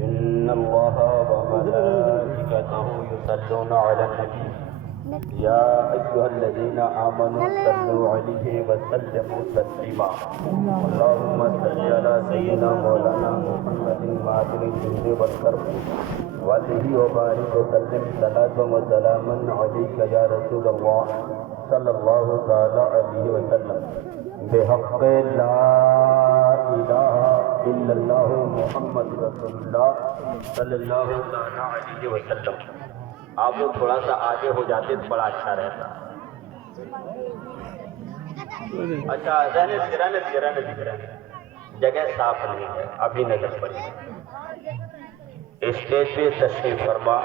إن الله وملائكته يصلون على النبي يا أيها الذين آمنوا صلوا عليه وسلموا تسليما اللهم صل على سيدنا مولانا محمد ماضي الجود والكرم وعليه وبارك وسلم صلاة وسلاما عليك يا رسول الله صلى الله تعالى عليه وسلم بحق لا إله إلا الله محمد رسول الله صلی اللہ علیہ وسلم. آپ لوگ تھوڑا سا آگے ہو جاتے تو بڑا اچھا رہتا. اچھا رہنے جگہ صاف نہیں ہے ابھی نظر پڑی. اسٹیج پہ تشریف فرما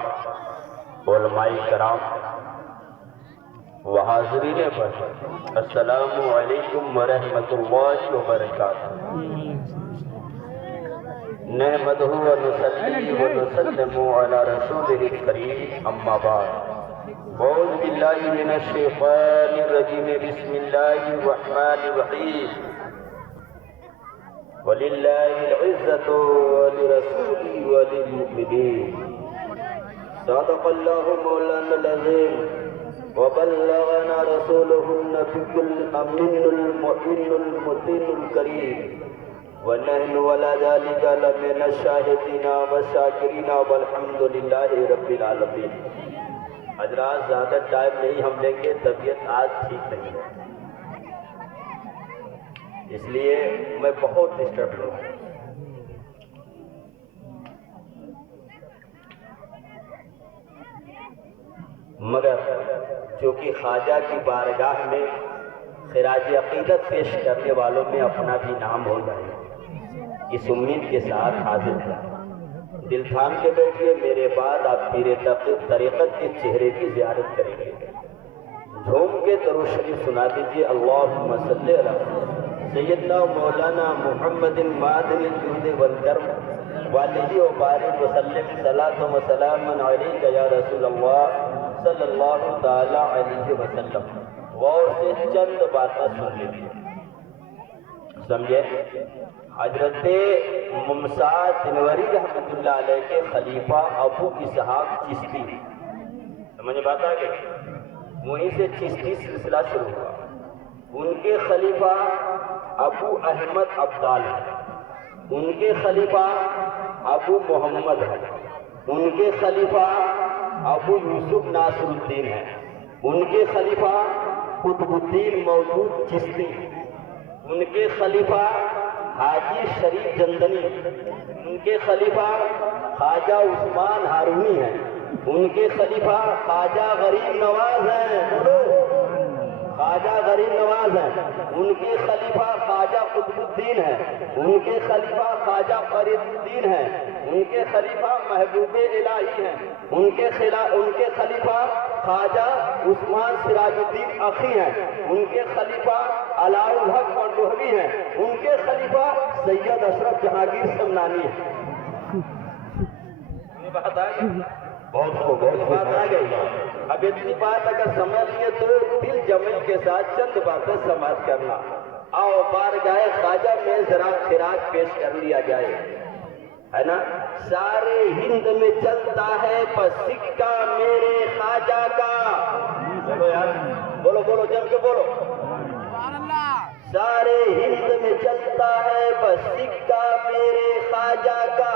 علماء کرام و حاضرین پر السلام علیکم ورحمۃ اللہ وبرکاتہ. نحمده ونصلي ونسلم على رسوله الكريم اما بعد اعوذ بالله من الشيطان الرجيم بسم الله الرحمن الرحيم ولله العزة ولرسوله وللمؤمنين صدق الله مولانا العظيم وبلغنا رسوله النبي الأمين المؤمن المتين الكريم ونحن ولا ذلك لمن الشاهدين والشاكرين والحمد لله رب العالمين. حضرات زیادہ ٹائم نہیں ہم لیں گے، طبیعت آج ٹھیک نہیں ہے اس لیے میں بہت ڈسٹرب ہوں. مگر چونکہ خواجہ کی بارگاہ میں خراج عقیدت پیش کرنے والوں میں اپنا بھی نام ہو جائے اس امید کے ساتھ حاضر ہے. دل تھام کے بیٹھیے، میرے بعد آپ پیر طریقت کے چہرے کی زیارت کریں گے. جھوم کے درود شریف سنا دیجیے. اللہم صلی علی سیدنا مولانا محمد مادن الجود والکرم والہ وبارک وسلم صلاۃ و سلام علیک یا رسول اللہ صلی اللہ تعالی علیہ وسلم. غور سے چند باتیں سن لیجیے. سمجھے؟ حضرت ممساد دنوری رحمۃ اللہ علیہ کے خلیفہ ابو اسحاق چشتی، سمجھے بات آ گئی؟ وہیں سے چشتی سلسلہ شروع ہوا. ان کے خلیفہ ابو احمد ابدال ہے، ان کے خلیفہ ابو محمد ہے، ان کے خلیفہ ابو یوسف ناصر الدین ہے، ان کے خلیفہ قطب الدین مودود چشتی، ان کے خلیفہ حاجی شریف جندنی، ان کے خلیفہ خواجہ عثمان ہارونی ہیں، ان کے خلیفہ خواجہ غریب نواز ہیں، خواجہ غریب نواز ہیں، ان کے خلیفہ خواجہ قطب الدین ہیں، ان کے خلیفہ خواجہ فرید الدین ہیں، ان کے خلیفہ محبوب الہی ہیں، ان کے خلیفہ خواجہ عثمان سراج الدین اخی ہیں، ان کے خلیفہ علاء الحق پنڈوہوی ہیں، ان کے خلیفہ سید اشرف جہانگیر سمنانی ہیں. یہ بات آ گئی؟ بہت بات آ گئی. اب اتنی بات اگر سمجھ لیے تو دل جمع کے ساتھ چند باتیں سماعت کرنا. آؤ بارگاہ خواجہ میں ذرا خراج پیش کر لیا جائے، ہے نا. سارے ہند میں چلتا ہے بس سکہ میرے خواجہ کا. چلو یار بولو جم کے بولو. سارے ہند میں چلتا ہے بس سکہ میرے خواجہ کا،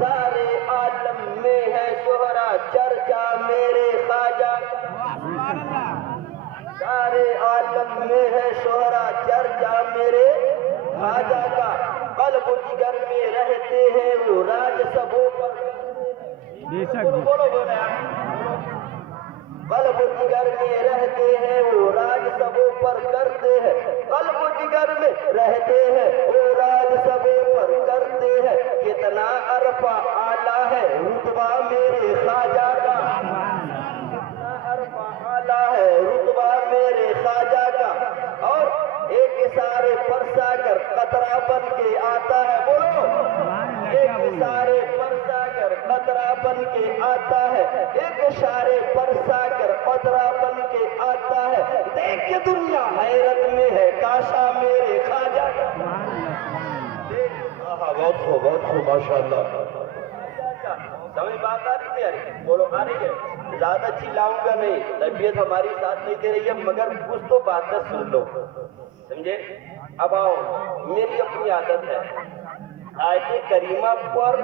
سارے عالم میں ہے شہرا چرچا میرے خواجہ، سارے عالم میں ہے شہرا چرچا میرے خواجہ کا. قلب و جگر میں رہتے ہیں وہ راج سبوں پر. قلب و جگر میں رہتے ہیں وہ راج سبوں پر کرتے ہیں. قلب و جگر میں رہتے ہیں وہ راج سبوں پر کرتے ہیں. کتنا عرفہ اعلیٰ ہے رتبہ میرے خواجہ کا، کتنا عرفہ اعلیٰ ہے رتبہ میرے خواجہ کا. اور ایک سارے پرساگر قطرہ بن کے آتا ہے. بولو ایک سارے پرساگر قطرہ بن کے آتا ہے، ایک سارے پرساگر قطرہ بن کے آتا ہے. دیکھ दुनिया हैरत में है काशा मेरे ख्वाजा। बहुत खूब माशाअल्लाह। समझ बात आ रही है? बोलो आ रही है? ज्यादा चिल्लाऊंगा नहीं, तबीयत हमारी साथ नहीं दे रही है, मगर कुछ तो बातें सुन लो, समझे? अब आओ, मेरी अपनी आदत है, आयत करीमा पर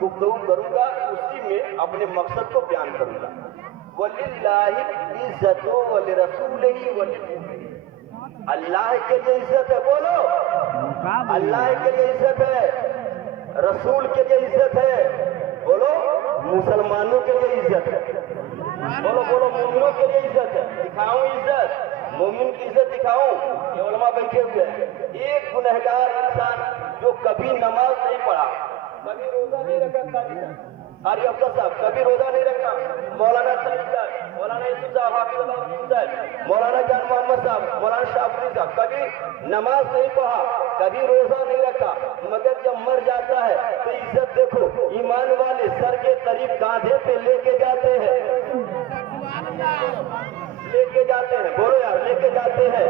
गुफ्तगू करूंगा, उसी में अपने मकसद को बयान करूंगा। वलिल्लाहि इज्जतु वलिरसूलिही वलिलमुमिनीन। अल्लाह के लिए इज्जत है, बोलो अल्लाह के लिए इज्जत है, रसूल के लिए इज्जत है, बोलो मुसलमानों के लिए इज्जत है, बोलो बोलो मोमिनों के लिए इज्जत है। दिखाऊं इज्जत, मोमिन की इज्जत दिखाऊं? ये उलमा बैठे हुए हैं। एक गुनहगार इंसान जो कभी नमाज नहीं पढ़ा, कभी रोजा नहीं रखा, कारी अफसर साहब कभी रोजा नहीं रखा, मौलाना सलीम साहब, मौलाना यूसुफ साहब, हाफिज़ साहब, मौलाना जान मोहम्मद साहब, मौलाना शाफरी साहब कभी नमाज नहीं पढ़ा, कभी रोजा नहीं रखा, मगर जब मर जाता है तो इज्जत देखो, ईमान वाले सर के करीब कांधे पे लेके जाते हैं, लेके जाते हैं, बोलो यार लेके जाते हैं।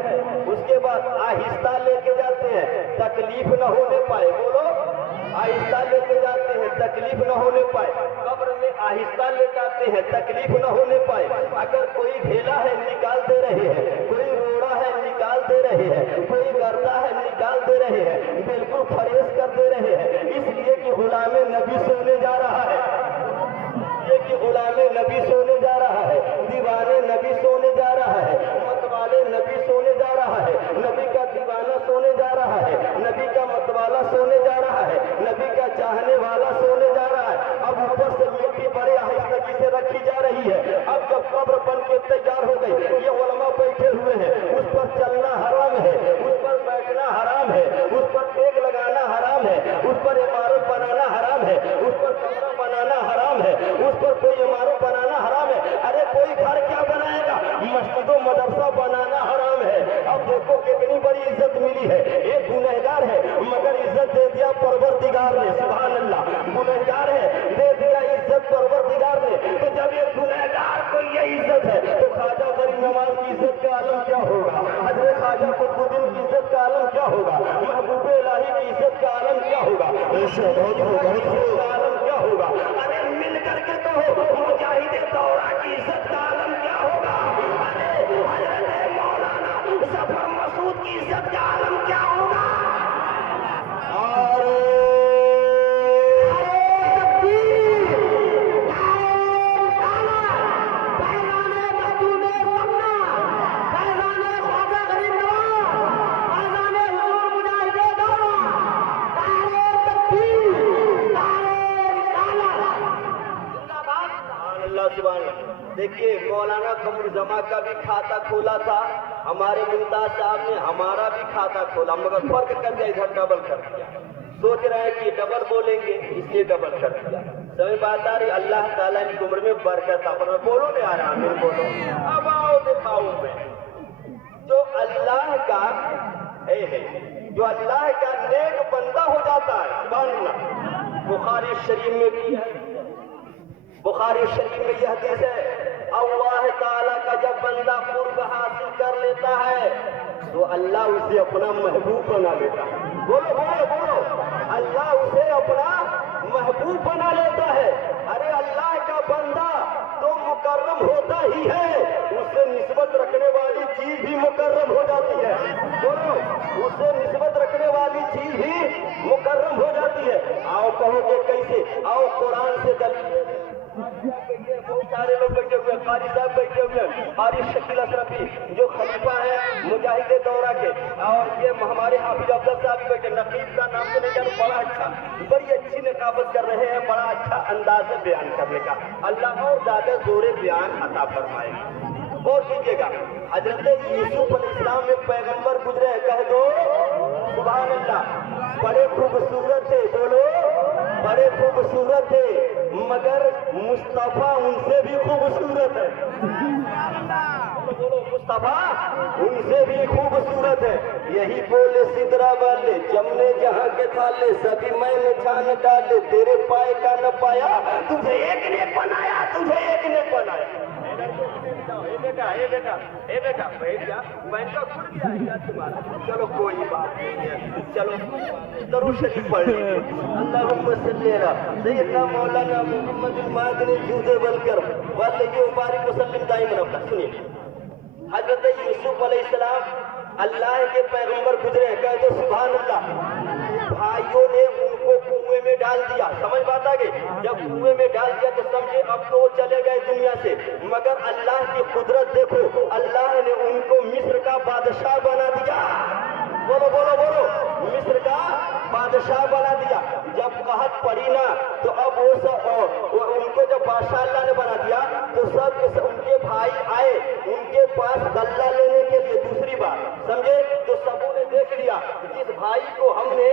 उसके बाद आहिस्ता लेके जाते हैं, तकलीफ न होने पाए, बोलो आहिस्ता लेके जाते हैं, तकलीफ न होने पाए। कब्र में आहिस्ता लेटाते हैं, तकलीफ न होने पाए। अगर कोई ढेला है निकाल दे रहे हैं, कोई रोड़ा है निकाल दे रहे हैं, कोई गर्दा है निकाल दे रहे हैं, बिल्कुल फरेज कर दे रहे हैं, इसलिए कि गुलामे नबी सोने जा रहा है, ये कि गुलामे नबी सोने जा रहा है, दीवाने नबी सोने जा रहा है, मतवाले नबी सोने जा रहा है, नबी का दीवाना सोने जा रहा है, नबी का मतवाला सोने जा रहा है, नबी का चाहने वाला सोने जा रहा है। अब ऊपर से मिट्टी बड़े आहिस्ता से रखी जा रही है। अब जब कब्र बन के तैयार हो गई, ये उलमा बैठे हुए हैं, उस पर चलना हराम है, उस पर बैठना हराम है, उस पर तेग लगाना हराम है, उस पर इमारत बनाना हराम है, उस पर कमरा बनाना हराम है, उस पर कोई इमारत बनाना हराम है। अरे कोई घर क्या बनाएगा, मस्जिद मदरसा बनाना हराम है। अब देखो कितनी बड़ी इज्जत मिली है। एक गुनहगार है मगर इज्जत दे दिया परवरदिगार ने, सुभान अल्लाह। गुनहगार है, दे दिया इज्जत परवरदिगार ने। तो जब ये गुनहगार को ये इज्जत है तो ख्वाजा गरीब नवाज की इज्जत का आलम क्या होगा, हजरत ख्वाजा कुतुबुद्दीन की इज्जत का आलम क्या होगा, महबूब इलाही की इज्जत का आलम क्या होगा, आलम क्या होगा। अरे मिल करके तो हो, मुजाहिद दौरा की इज्जत का आलम क्या होगा। अरे हजरत मौलाना जफर मसूद की इज्जत का आलम क्या होगा। देखिए मौलाना कमर जमा का भी खाता खोला था हमारे मुमताज साहब ने, हमारा भी खाता खोला, मगर फर्क कर दिया, इधर डबल कर दिया। सोच रहे हैं कि डबल बोलेंगे, इसलिए डबल कर दिया। सभी बात आ रही, अल्लाह ताला की उम्र में बरकत अपना बोलो ने आ रहा है, बोलो। अब आओ दिखाऊं मैं जो अल्लाह का है, जो अल्लाह का नेक बंदा हो जाता है, सुभान अल्लाह। बुखारी शरीफ में भी है, बुखारी शरीफ में यह हदीस है, अल्लाह ताला का जब बंदा कुर्ब हासिल कर लेता है तो अल्लाह उसे अपना महबूब बना लेता है। बोलो बोलो बोलो, अल्लाह उसे अपना महबूब बना लेता है। अरे अल्लाह का बंदा तो मुकर्रम होता ही है, उससे निस्बत रखने वाली चीज भी मुकर्रम हो जाती है। बोलो, उससे निस्बत रखने वाली चीज भी मुकर्रम हो जाती है। आओ कहोगे कैसे, आओ कुरान से दलील। बहुत सारे लोग बैठे हुए, कारी साहब बैठे हुए, कारी शकील अशरफी जो खलीफा है मुजाहिद दौरा के, और ये हमारे हाफिज अफजल साहब बैठे, नकीब का नाम तो नहीं जानू, बड़ा अच्छा, बड़ी अच्छी नकाबत कर रहे हैं, बड़ा अच्छा अंदाज है बयान करने का। अल्लाह और ज्यादा जोरे बयान अता फरमाए। और कीजिएगा, हजरत यूसुफ अलैहिस्सलाम में पैगंबर गुजरे, कह दो सुभान अल्लाह। बड़े खूबसूरत थे, बोलो बड़े खूबसूरत थे, मगर मुस्तफा उनसे भी खूबसूरत है। बोलो मुस्तफा उनसे भी खूबसूरत है। यही बोले सिदरा वाले, जमने जहाँ के थाले, सभी मैंने छान डाले, तेरे पाए का न पाया, तुझे एक ने बनाया, तुझे एक ने बनाया। बेटा बैठ जा, बहन का खुल गया है यार तुम्हारा। चलो कोई बात नहीं है, चलो दरूद शरीफ पढ़ लीजिए। अल्लाहुम्मा सल्ली अला सय्यदना मौलाना मुहम्मद मादनी जूदे वलकर वल्लयु बारिक वसल्लम दाइमन अब्दा। सुनिए, हजरत यूसुफ अलैहिस्सलाम अल्लाह के पैगंबर गुजरे, कह दो सुभान अल्लाह। भाइयों ने उनको कुएं में डाल दिया, समझ बात आ गई। जब कुएं में डाल दिया तो समझे अब तो वो चले गए दुनिया से, मगर अल्लाह की कुदरत देखो, अल्लाह ने उनको मिस्र का बादशाह बना दिया। बोलो बोलो बोलो, मिस्र का बादशाह बना दिया। जब कहत पड़ी ना तो अब वो सब उनको जब बादशाह अल्लाह ने बना दिया तो सब उनके भाई आए उनके पास गल्ला लेने के लिए। दूसरी बात समझे, तो सबों ने देख लिया जिस भाई को हमने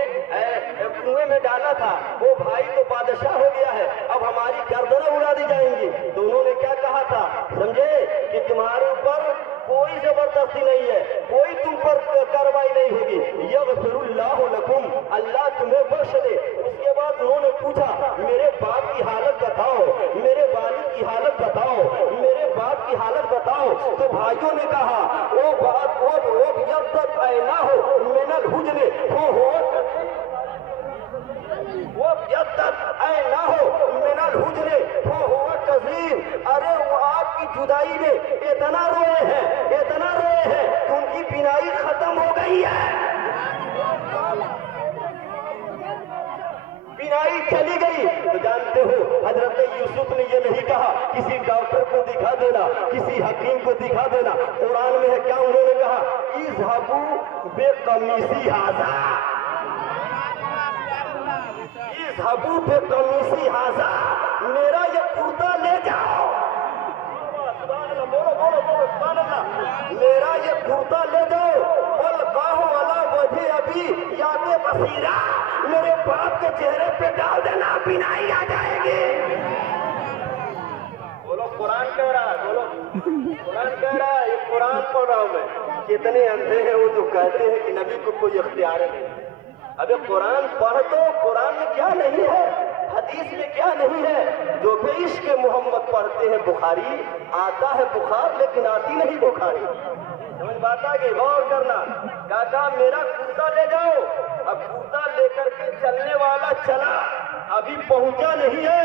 कुएं में डाला था वो भाई तो बादशाह हो गया है, अब हमारी गर्दनें उड़ा दी जाएंगी। तो उन्होंने क्या कहा था समझे कि तुम्हारे ऊपर कोई जबरदस्ती नहीं है, कोई तुम पर कार्रवाई नहीं होगी, यगफिरुल्लाहु लकुम, अल्लाह तुम्हें बख्श दे। उसके बाद उन्होंने पूछा मेरे बाप की हालत बताओ, मेरे वालिद की हालत बताओ, मेरे बाप की हालत बताओ। तो भाइयों ने कहा वो बात वो जब तक ऐना हो मिनल हुजने वो जब तक ऐना हो मिनल हुजने हो कजीर। अरे वो आपकी जुदाई में इतना रोए हैं, इतना रोए हैं कि उनकी बिनाई खत्म हो गई है, बिनाई चली गई। तो जानते हो हजरत यूसुफ ने ये नहीं कहा किसी डॉक्टर को दिखा देना, किसी हकीम को दिखा देना। कुरान में है क्या उन्होंने कहा, इज़हबू बेकमीसी हाज़ा, इज़हबू बेकमीसी हाज़ा, मेरा ये कुर्ता ले जाओ। बोलो बोलो बोलो सुभान अल्लाह, मेरा ये कुर्ता ले जाओ। वल्काहु अला वजहि अभी यादे बसीरा, मेरे बाप के चेहरे पे डाल देना, बिनाई आ जाएगी। बोलो कुरान कह रहा है, बोलो कुरान कह रहा है, ये कुरान पढ़ रहा हूं मैं। कितने अंधे हैं वो जो कहते हैं कि नबी को कोई इख्तियार नहीं। अबे कुरान पढ़ तो, कुरान में क्या नहीं है, हदीस में क्या नहीं है। जो भी इश्क मोहम्मद पढ़ते हैं बुखारी, आता है बुखार लेकिन आती नहीं बुखारी। समझ बात आ गई, गौर करना। काका मेरा कुर्ता ले जाओ। अब कुर्ता लेकर के चलने वाला चला, अभी पहुंचा नहीं है,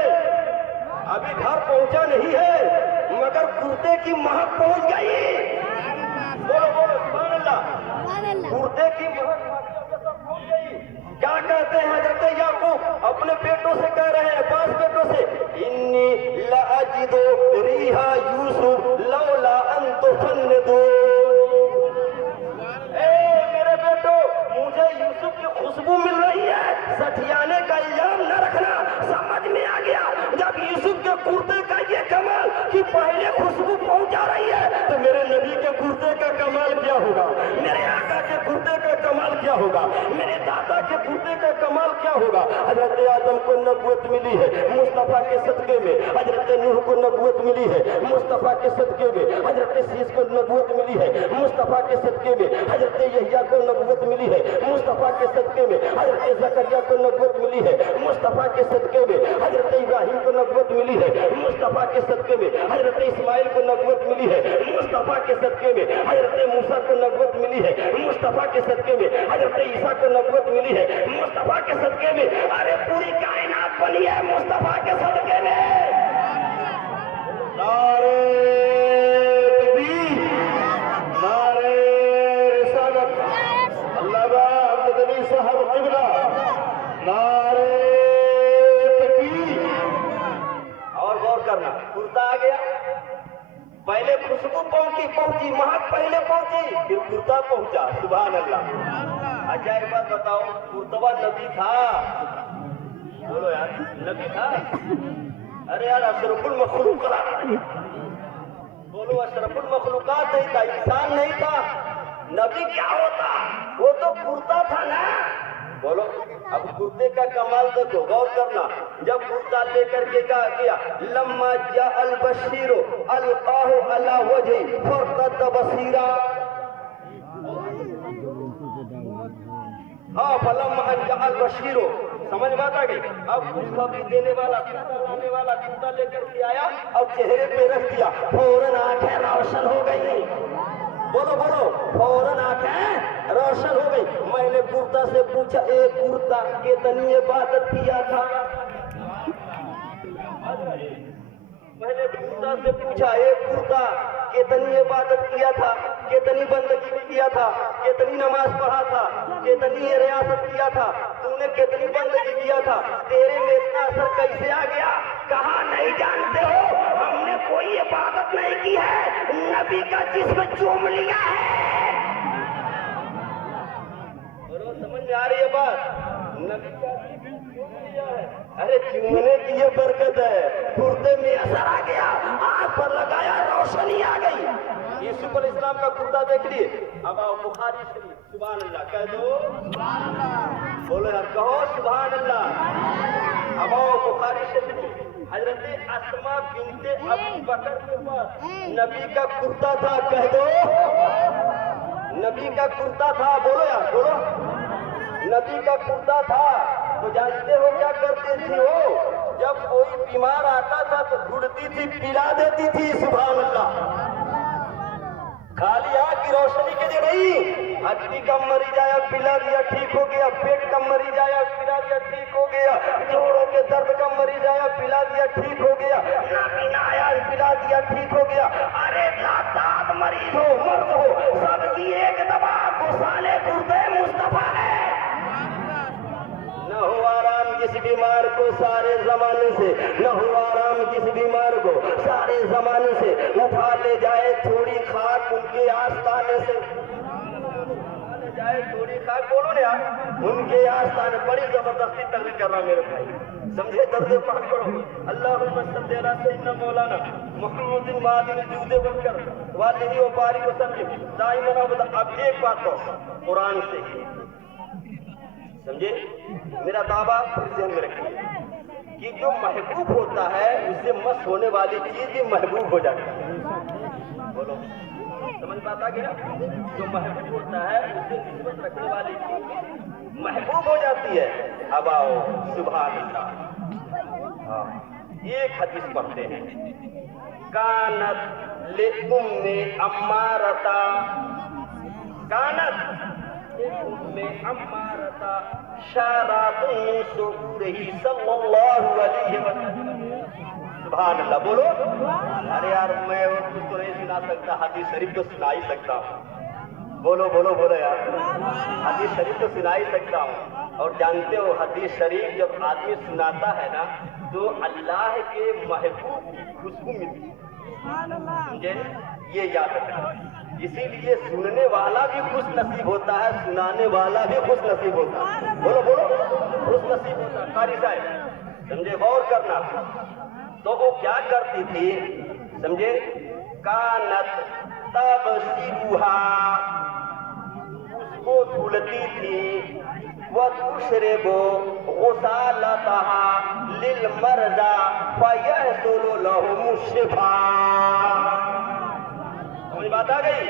अभी घर पहुंचा नहीं है, मगर कुर्ते की महक पहुंच गई। बोलो बोलो सुभान अल्लाह, कुर्ते की महक पहुंच गई। क्या कहते हैं हजरत याकूब अपने बेटों से कह रहे हैं, 5 बेटों से, इन्नी लाजिदो रिहा यूसुफ लौला अन तुफन्निदू, मेरे बेटो मुझे यूसुफ की खुशबू मिल रही है, सठियाने का इल्जाम न रखना। समझ में आ गया जब यूसुफ के कुर्ते का ये कमाल कि पहले खुशबू पहुंचा रही है, तो मेरे नबी के कुर्ते का कमाल क्या होगा, मेरे आका के कुर्ते का कमाल क्या होगा, मेरे दादा के कुर्ते का कमाल क्या होगा। हजरत आदम को नबूवत मिली है मुस्तफा के सदके में, हजरत नूह को नबूवत मिली है मुस्तफा के सदके में, हजरत शीश को नबूवत मिली है मुस्तफा के सदके में, हजरत यहया को नबूवत मिली है मुस्तफा के सदके में, हजरत जकरिया को नबूवत मिली है मुस्तफा के सदके में, हजरत इब्राहिम को नबूवत मिली है मुस्तफा के सदके में, हजरत इस्माइल को नबूवत मिली है मुस्तफा के सदके में, हजरत मूसा को नबूवत मिली है मुस्तफा के सदके में, हजरत ईसा को नबूवत मिली है मुस्तफा के सदके में। अरे पूरी कायनात बनी है मुस्तफा के सदके में। नारे तकबीर, नारे रिसालत, अल्लामा अब्दुल गनी साहब क़िबला, नारे तकबीर। और गौर करना, कुर्ता आ गया, पहले खुशबू पहुंची, महक पहले पहुंची, फिर कुर्ता पहुंचा। सुभान अल्लाह। अच्छा एक बात बताओ, कुर्तवा नबी था? बोलो यार, नबी था? अरे यार अशरफुल मखलूकात, बोलो अशरफुल मखलूकात नहीं था, इंसान नहीं था। नबी क्या होता, वो तो कुर्ता था ना। बोलो अब कुर्ते का कमाल देखो, गौर करना। जब कुर्ता लेकर के क्या किया, लम्मा जा अल बशीरो अलकाहु अला वजही फरतद बसीरा, हाँ फलम्मा जा अल बशीरो, समझ बात आ गई। अब खुशखबरी देने वाला लाने वाला कुर्ता लेकर के आया और चेहरे पे रख दिया, फौरन आंखें रोशन हो गई। बोलो बोलो, फौरन आंखें रोशन हो गई। मैंने कुर्ता से पूछा, एक कुर्ता कितनी इबादत किया था? मैंने कुर्ता से पूछा, एक कुर्ता कितनी इबादत किया था, कितनी बंदगी किया था, कितनी नमाज पढ़ा था, कितनी रियासत किया था, तूने कितनी बंदगी किया था, तेरे में इतना असर कैसे आ गया? कहा नहीं जानते हो, हमने कोई इबादत नहीं की है, नबी का जिस्म चूम लिया है। समझ में आ रही है बात? नबी का जिस्म चूम लिया है। अरे चूमने की ये बरकत है, कुर्ते में असर आ गया, आंख पर लगाया, रोशनी आ गई। यूसुफ अलैहिस्सलाम का कुर्ता देख लिए। अब आओ बुखारी शरीफ, सुभान अल्लाह कह दो, बोलो यार, कहो सुभान अल्लाह। अब आओ बुखारी शरीफ, हजरत अस्मा बिनते अबू बकर के पास नबी का कुर्ता था, कह दो, नबी का कुर्ता था, बोलो यार, बोलो, नबी का कुर्ता था। तो जानते हो क्या करते थे वो? जब कोई बीमार आता था तो ढूंढती थी, पिला देती थी, सुभान अल्लाह। खाली आँख की रोशनी के लिए नहीं, हड्डी कम मरीज आया, पिला दिया, ठीक हो गया, पेट कम मरीज आया, पिला दिया, ठीक हो गया, जोड़ों के दर्द कम मरीज आया, पिला दिया, ठीक हो गया, नाबीना आया, पिला दिया, ठीक हो गया। अरे लाताद मरीज हो, मर्द हो, सबकी एक दवा, गुसाले कुर्ते मुस्तफा है। न हो आराम जिस बीमार को सारे जमाने से, न हो आराम जिस बीमार को सारे जमाने से, उठा ले जाए थोड़ी खाक उनके आस्थाने से, ले जाए थोड़ी खाक, बोलो ना यार, उनके आस्थाने। बड़ी जबरदस्ती तकलीफ कर रहा मेरे भाई, समझे? दर्द पाक पढ़ो, अल्लाहुम्मा सल्ली अला सय्यिदना मौलाना मुहम्मदिन मादिन जूदे बकर वालिही व बारिक वसल्लिम दाइमन अबदा। अब एक बात तो कुरान से ही समझे, मेरा दावा फिर ध्यान में रखिए कि जो महबूब होता है उससे मस्त होने वाली चीज भी महबूब हो जाती है। बोलो, समझ पाता कि ना? जो महबूब होता है उससे निस्बत रखने वाली चीज महबूब हो जाती है। अब आओ सुभान अल्लाह। हाँ, एक हदीस पढ़ते हैं, कानत ले उम्मे अम्मारता, कानत में अम्मारता शारातुन सुबुरही सल्लल्लाहु अलैहि वसल्लम। सुभान अल्लाह, बोलो। अरे यार, मैं और कुछ तो नहीं सुना सकता, हदीस शरीफ तो सुना ही सकता हूँ। बोलो बोलो बोलो यार, हदीस शरीफ तो सुना ही सकता हूँ। और जानते हो, हदीस शरीफ जब आदमी सुनाता है ना तो अल्लाह के महबूब की खुशबू मिलती है, ये याद रखना। इसीलिए सुनने वाला भी खुश नसीब होता है, सुनाने वाला भी खुश नसीब होता है। बोलो बोलो, खुश नसीब होता है। कारी साहब समझे, गौर करना। तो वो क्या करती थी समझे, कानत तब सिरुहा, उसको धुलती थी, वह दूसरे को गुसालतहा लिल मर्दा फयहसुलु लहुम शिफा। बात आ गई?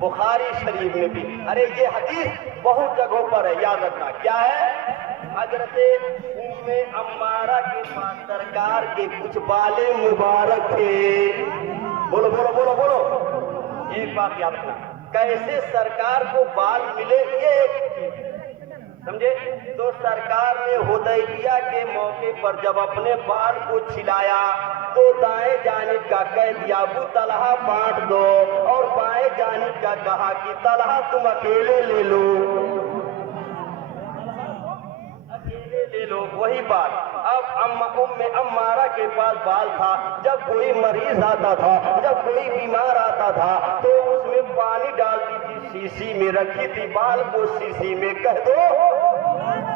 बुखारी शरीफ में भी। अरे ये हदीस बहुत जगहों पर है, याद रखना। क्या है? हजरत उम्मे अम्मारा के पास सरकार के कुछ बाले मुबारक थे। बोलो बोलो बोलो बोलो, एक बात याद रखना, कैसे सरकार को बाल मिले ये एक समझे। तो सरकार ने हुदैबिया के मौके पर जब अपने बाल को छिलाया तो दाएं जानिब का कह दिया अबू तलहा बांट दो, और बाएं जानिब का कहा कि तलहा तुम अकेले ले लो, अकेले ले लो। वही बात अब उम्मे अम्मारा के पास बाल था, जब कोई मरीज आता था, जब कोई बीमार आता था तो उसमें पानी डालती थी, शीशी में रखी थी, बाल को शीशी में, कह दो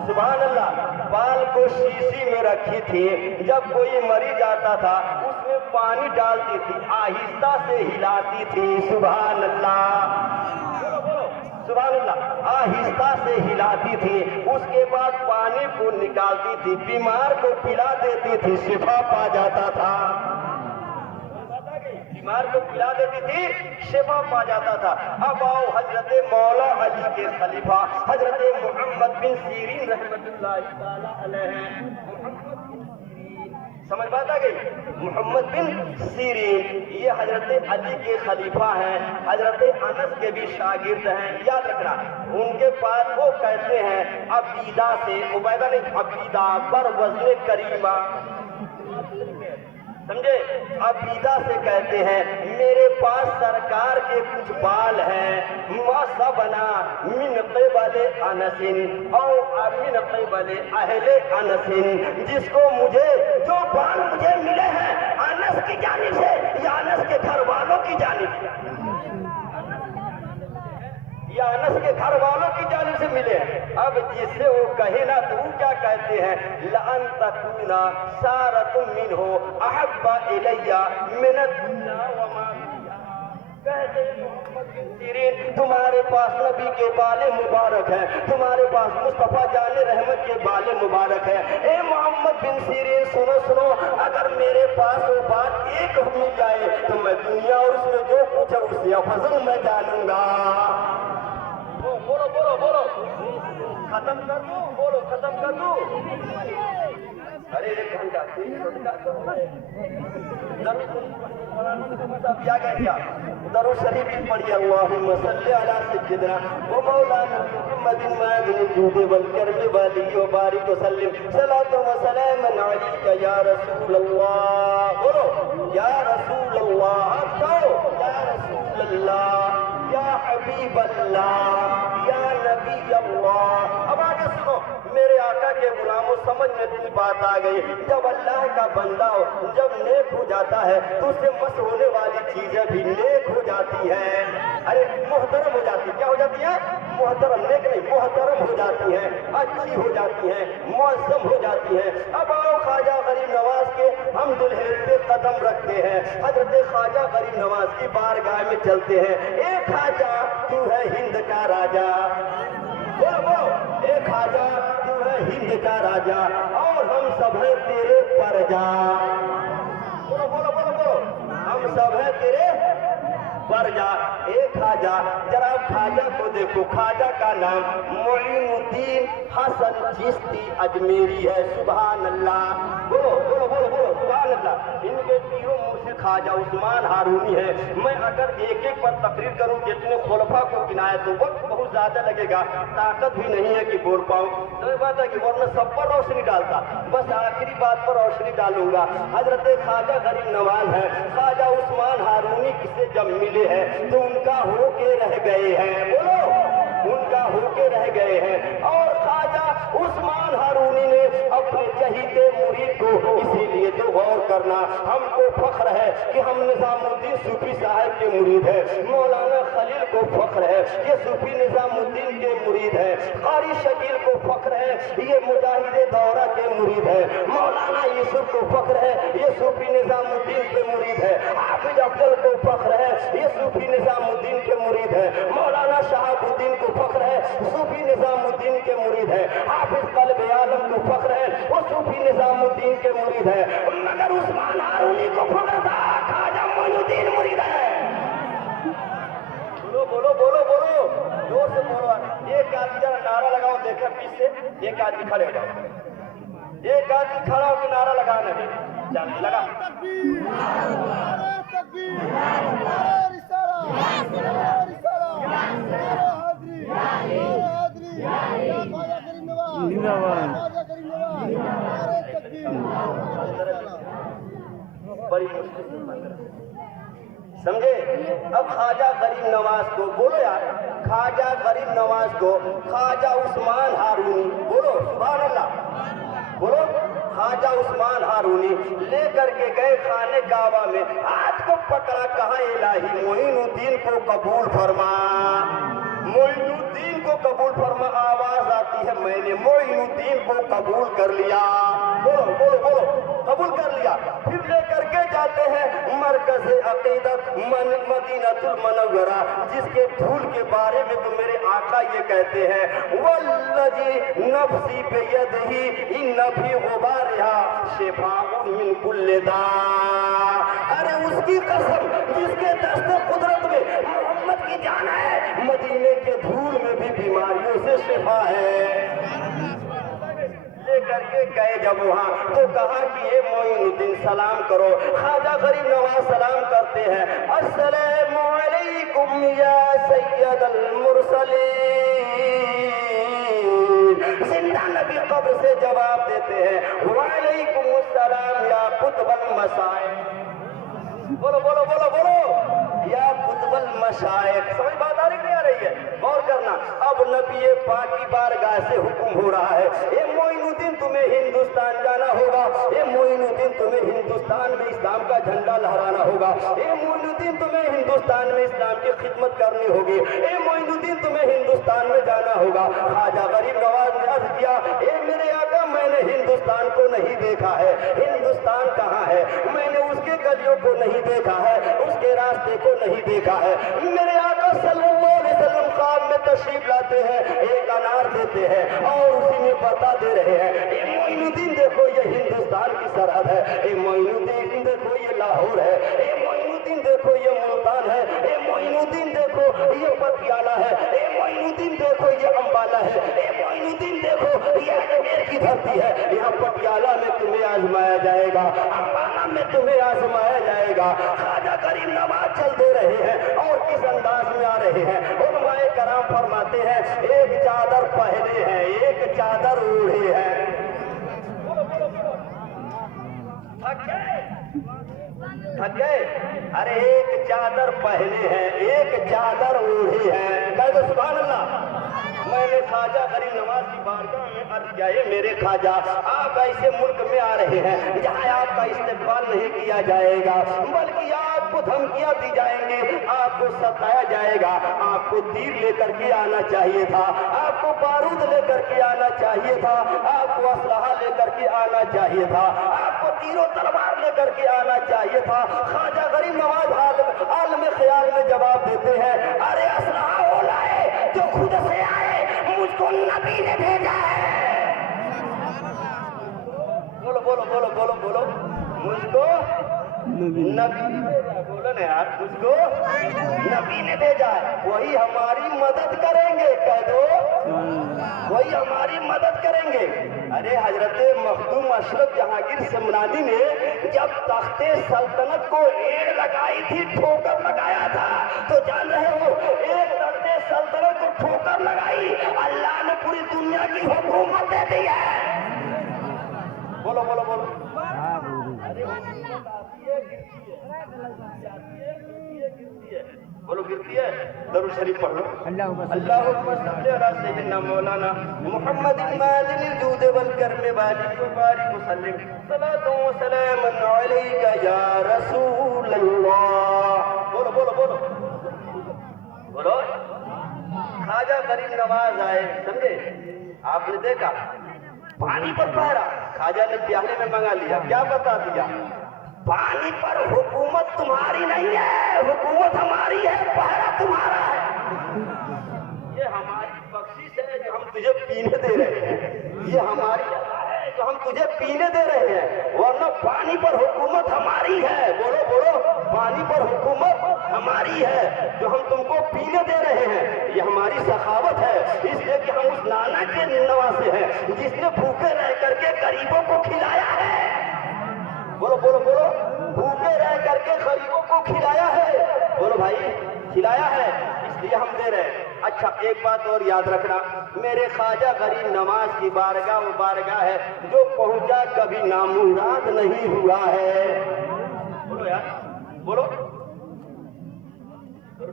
सुभान अल्लाह, बाल को शीशी में रखी थी। जब कोई मरीज आता था उसमें पानी डालती थी, आहिस्ता से हिलाती थी, सुभान अल्लाह सुभान अल्लाह, आहिस्ता से हिलाती थी। उसके बाद पानी को निकालती थी, बीमार को पिला देती थी, शिफा पा जाता था। बीमार को पिला देती थी, शिफा पा जाता था। अब आओ हजरत मौला علی کے خلیفہ حضرت محمد بن سیرین رحمۃ اللہ تعالی علیہ. سمجھ بات آ گئی؟ محمد بن سیرین یہ حضرت علی کے خلیفہ ہیں، حضرت انس کے بھی شاگرد ہیں. یاد رکھنا ان کے پاس وہ کہتے ہیں عبیدہ سے، عبیدہ نہیں عبیدہ، بر وزن کریمہ، سمجھے؟ عبیدہ سے کہتے ہیں میرے پاس سرکار کے کچھ بال ہیں، مَصَبْنَا مِنْ قِبَلِ أَنَسٍ او من قبل اہل انس، جس کو مجھے جو بال مجھے ملے ہیں انس کی جانب سے یا انس کے گھر والوں کی جانب سے، یا انس کے گھر والوں کی جانب سے ملے ہیں. اب جس سے وہ کہے نا تو وہ کیا کہتے ہیں؟ لَأَن تَكُونَ سَارَةٌ مِّنْهُ أَحَبَّ إِلَيَّ مِنَ الدُّنْيَا وَمَا فِيهَا. کہتے ہیں محمد بن سیرین تمہارے پاس نبی کے بال مبارک ہیں، تمہارے پاس مصطفیٰ جان رحمت کے بال مبارک ہیں. اے محمد بن سیرین سنو سنو، اگر میرے پاس وہ بات ایک مل جائے تو میں دنیا اور اس میں جو کچھ ہے اس سے افضل میں جانوں گا. بولو بولو بولو، ختم کر دوں، بولو ختم کر دوں. ارے ایک گھنٹہ کیا گیا کیا درود شریف بھی پڑھی. اللہم صلی علی سیدنا و مولانا محمد معدن الجود والکرم والی و بارک وسلم صلاۃ و سلام علیک یا رسول اللہ. بولو یا رسول اللہ، آپ کہو یا رسول اللہ، یا حبیب اللہ، یا نبی اللہ. اب آگے سنو میرے آقا کے غلاموں، سمجھ میں اتنی بات آ گئی. جب اللہ کا بندہ جب نیک ہو جاتا ہے تو اس سے مس ہونے والی چیزیں بھی نیک ہو جاتی ہیں. ارے محترم ہو جاتی، کیا ہو جاتی ہے؟ محترم، نیک نہیں، محترم ہو جاتی ہیں، اچھی ہو جاتی ہیں، معظم ہو جاتی ہیں. اب آؤ خواجہ غریب نواز کے ہم دلہیز پہ قدم رکھتے ہیں، حضرت خواجہ غریب نواز کی بارگاہ میں چلتے ہیں. اے خواجہ تو ہے ہند کا راجا، بولو بولو، اے خواجہ تو ہے ہند کا راجا اور ہم سب ہیں تیرے پرجا. بولو بولو بولو بولو، ہم سب ہیں تیرے پرجا. اے خواجہ، ذرا خواجہ کو دیکھو، خواجہ کا نام معین الدین حسن چشتی اجمیری ہے. سبحان اللہ، بولو بولو بولو بولو سبحان اللہ. ان کے پیروں مرشد خواجہ عثمان ہارونی ہے. میں اگر ایک ایک پر تقریر کروں کہ اتنے خلفاء کو گنایا تو وقت بہت زیادہ لگے گا، طاقت بھی نہیں ہے کہ بول پاؤں. تو بات ہے کہ ورنہ سب پر روشنی ڈالتا، بس آخری بات پر روشنی ڈالوں گا. حضرت خواجہ غریب نواز ہے، خواجہ عثمان ہارونی سے جب ملے ہیں تو ان کا ہو کے رہ گئے ہیں. بولو، ان کا ہو کے رہ گئے ہیں. اور خواجہ عثمان ہارونی نے اپنے چہیتے مرید کو، اسی لیے تو غور کرنا، ہم کو فخر ہے کہ ہم نظام الدین صوفی صاحب کے مرید ہیں. مولانا خلیل کو فخر ہے یہ صوفی نظام الدین کے مرید ہے. قاری شکیل کو فخر ہے یہ مجاہد دورہ کے مرید ہے. مولانا یوسف کو فخر ہے یہ صوفی نظام الدین کے مرید ہے. حافظ افضل کو فخر ہے یہ صوفی نظام الدین کے مرید ہے. مولانا شہاب الدین کو فخر ہے صوفی نظام الدین کے مرید ہے. حافظ قلب عالم کو فخر ہے وہ صوفی نظام الدین کے مرید ہے. مگر عثمان ہارونی کو فخر تھا خواجہ معین الدین مرید ہے. بولو بولو بولو، زور سے بولو. ایک آدمی ذرا نعرہ لگاؤ، دیکھیں پیچھے سے ایک آدمی کھڑے ہو جاؤ، ایک آدمی کھڑا ہو کے نعرہ لگانا ہے. چل لگا. بڑی مشکل سمجھے. اب خواجہ غریب نواز کو بولو یار، خواجہ غریب نواز کو خواجہ عثمان ہارونی، بولو سبحان اللہ، بولو خواجہ عثمان ہارونی لے کر کے گئے خانے کعبہ میں. ہاتھ کو پکڑا، کہا الہی معین الدین کو قبول فرما، معین الدین کو قبول فرما. آواز آتی ہے میں نے معین الدین کو قبول کر لیا. بولو بولو بولو، قبول کر لیا. پھر لے کر کے جاتے ہیں مرکز عقیدت مدینہ المنورہ، جس کے پھول کے بارے میں تو میرے آقا یہ کہتے ہیں والذی نفسی بیدہ ان فی غبارها شفاء من کل داء. ارے اس کی قسم جس کے دست قدرت میں محمد کی جان ہے، مدینے کے دھول میں بھی सिफा है। लेकर के गए जब वहाँ तो कहा कि ये मोइनुद्दीन सलाम करो। ख्वाजा गरीब नवाज सलाम करते हैं, अस्सलामु अलैकुम या सैयदल मुरसलीन। जिंदा नबी कब्र से जवाब देते हैं, वालेकुम अस्सलाम या कुतुबल मसाइब। बोलो बोलो बोलो बोलो, या कुतुबल मशाइख। समझ बात आ रही नहीं आ रही है? गौर करना। अब नबी पाक की बारगाह से हुक्म हो रहा है, ए मोइनुद्दीन तुम्हें हिंदुस्तान जाना होगा, ए मोइनुद्दीन तुम्हें हिंदुस्तान में इस्लाम का झंडा लहराना होगा, ए मोइनुद्दीन तुम्हें हिंदुस्तान में इस्लाम की खिदमत करनी होगी, ए मोइनुद्दीन तुम्हें हिंदुस्तान में जाना होगा। ख्वाजा गरीब नवाज ने अर्ज किया, ए मेरे आका मैंने हिंदुस्तान को नहीं देखा है, हिंदुस्तान कहाँ है? मैंने उसके गलियों को नहीं देखा है, उसके रास्ते को नहीं देखा है। मेरे आका सल्लल्लाहु अलैहि वसल्लम ख्वाब में तशरीफ लाते हैं, एक अनार देते हैं और उसी में बता दे रहे हैं, ए मोइनुद्दीन देखो ये हिंदुस्तान की सरहद है, ए मोइनुद्दीन देखो ये लाहौर है, ए मोइनुद्दीन देखो ये मुल्तान है, ए मोइनुद्दीन देखो ये पटियाला है, ए मोइनुद्दीन देखो ये अंबाला है, ए मोइनुद्दीन देखो ये अजमेर की धरती है। यहाँ पटियाला में तुम्हें आजमाया जाएगा, अंबाला में तुम्हें आजमाया जाएगा। ख्वाजा गरीब नवाज चल दे रहे हैं और किस अंदाज में आ रहे हैं। उलमाए कराम फरमाते हैं, एक चादर पहने हैं, एक चादर ओढ़े हैं। थक गए? अरे एक चादर पहने हैं, एक चादर ओढ़े हैं। कह दो सुभान अल्लाह। मैंने ख्वाजा गरीब नवाज की बारगाह में अर्ज किया, ये मेरे ख्वाजा आप ऐसे मुल्क में आ रहे हैं जहाँ आपका इस्तेमाल नहीं किया जाएगा, बल्कि आपको धमकियाँ दी जाएंगी, आपको सताया जाएगा। आपको तीर लेकर के आना चाहिए था, आपको बारूद लेकर के आना चाहिए था, आपको असलहा लेकर के आना चाहिए था, आपको तीरों तलवार लेकर के आना चाहिए था। ख्वाजा गरीब नवाज आलम ख्याल में जवाब देते हैं, अरे असलहा वो लाए जो खुद से आए, मुझको नबी ने भेजा है। बोलो बोलो बोलो बोलो बोलो, मुझको नबी ने भेजा। बोलो ना यार, मुझको नबी ने भेजा है, वही हमारी मदद करेंगे। कह दो वही हमारी मदद करेंगे। अरे हजरत मखदूम अशरफ जहांगीर सिमरानी ने जब तख्ते सल्तनत को एड़ लगाई थी, ठोकर लगाया था, तो जान रहे हो एक तख्ते सल्तनत को ठोकर लगाई, अल्लाह ने पूरी दुनिया की हुकूमत दे दी है। बोलो बोलो बोलो। बोलो गिरती है। दरूद शरीफ पढ़ लो। अल्लाहुम्मा सल्ली अला सय्यिदना मौलाना मुहम्मद मादिनिल जूद वल करम बारिक व बारिक व सल्लिम सलातु व सलामन अलैका या रसूल अल्लाह। बोलो बोलो बोलो बोलो। ख्वाजा गरीब नवाज आए, समझे? आपने देखा पानी पर पहरा, ख्वाजा ने प्याले में मंगा लिया, क्या बता दिया? पानी पर हुकूमत तुम्हारी नहीं है, हुकूमत हमारी है, पहरा तुम्हारा है। ये हमारी बख्शिश है जो हम तुझे पीने दे रहे हैं, ये हमारी है जो हम तुझे पीने दे रहे हैं, वरना पानी पर हुकूमत हमारी है। बोलो बोलो, पानी पर हुकूमत हमारी है जो हम तुमको पीने दे रहे हैं। ये हमारी सखावत है, इसलिए कि हम उस नाना के नवासे हैं जिसने भूखे रह करके गरीबों को खिलाया है। बोलो बोलो बोलो, भूखे रह करके गरीबों को खिलाया है। बोलो भाई, खिलाया है, इसलिए हम दे रहे हैं। अच्छा एक बात और याद रखना, मेरे ख्वाजा गरीब नवाज की बारगाह वो बारगाह है जो पहुंचा कभी नामुराद नहीं हुआ है। बोलो यार बोलो,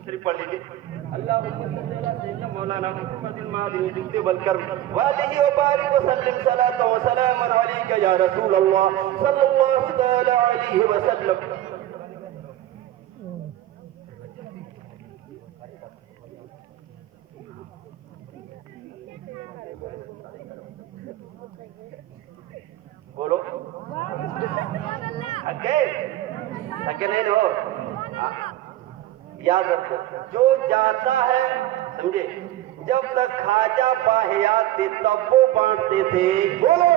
शरीफ पढ़ लीजिए। अल्लाहुम्मा सल्ली अला सय्यिदना मौलाना मुहम्मदिन मादिनिल जूद वल करम व आलिहि व बारिक व सल्लिम सलातु व सलामन अलैका या रसूल अल्लाह सल्लल्लाहु तआला अलैहि व सल्लम। बोलो थके नहीं हो। याद रखो, जो जाता है, समझे, जब तक ख्वाजा बाहियात थे तब वो बांटते थे। बोलो,